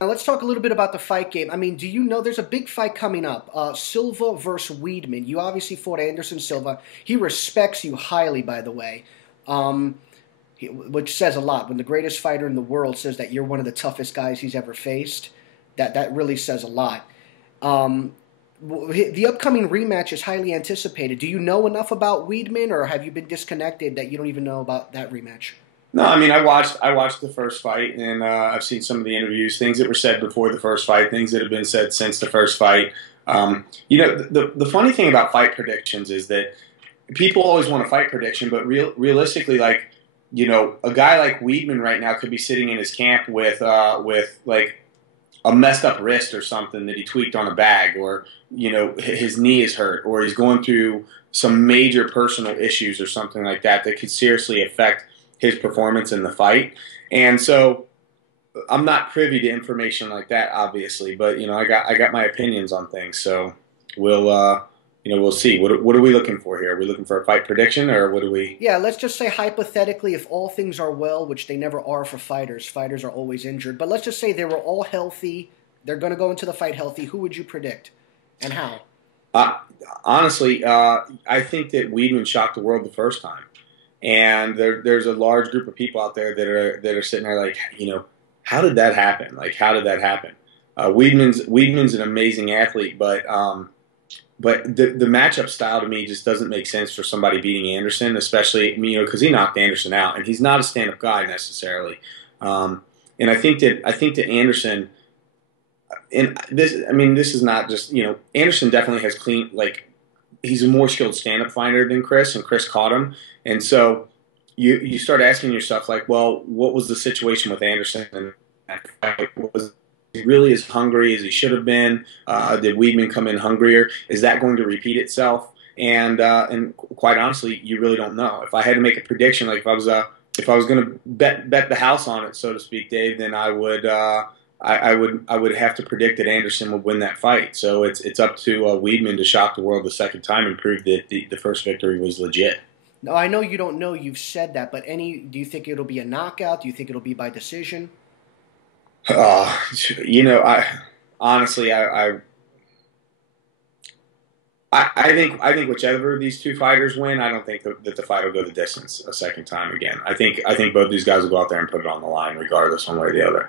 Now let's talk a little bit about the fight game. I mean, do you know there's a big fight coming up? Silva versus Weidman. You obviously fought Anderson Silva. He respects you highly, by the way, which says a lot. When the greatest fighter in the world says that you're one of the toughest guys he's ever faced, that really says a lot. The upcoming rematch is highly anticipated. Do you know enough about Weidman, or have you been disconnected that you don't even know about that rematch? No, I mean I watched the first fight, and I've seen some of the interviews, things that were said before the first fight, things that have been said since the first fight. The funny thing about fight predictions is that people always want a fight prediction, but realistically, like a guy like Weidman right now could be sitting in his camp with like a messed up wrist or something that he tweaked on a bag, or his knee is hurt, or he's going through some major personal issues or something like that that could seriously affect his performance in the fight. And so I'm not privy to information like that, obviously, but I got my opinions on things. So we'll see. What are we looking for here? Are we looking for a fight prediction, or what do we? Yeah, let's just say hypothetically, if all things are well, which they never are for fighters. Fighters are always injured. But let's just say they were all healthy. They're going to go into the fight healthy. Who would you predict, and how? Honestly, I think that Weidman shocked the world the first time. And there's a large group of people out there that are sitting there like, how did that happen? Like, how did that happen? Weidman's an amazing athlete, but the matchup style to me just doesn't make sense for somebody beating Anderson, especially because he knocked Anderson out, and he's not a stand-up guy necessarily. And I think that Anderson, and this is not just Anderson definitely has clean, like, he's a more skilled stand-up fighter than Chris, and Chris caught him. And so you start asking yourself, like, well, what was the situation with Anderson? And was he really as hungry as he should have been? Did Weidman come in hungrier? Is that going to repeat itself? And quite honestly, you really don't know. If I had to make a prediction, like if I was going to bet the house on it, so to speak, Dave, then I would have to predict that Anderson would win that fight. So it's up to Weidman to shock the world the second time and prove that the first victory was legit. No, I know you don't know. You've said that, but do you think it'll be a knockout? Do you think it'll be by decision? I honestly, I think whichever of these two fighters win, I don't think that the fight will go the distance a second time again. I think both these guys will go out there and put it on the line, regardless, one way or the other.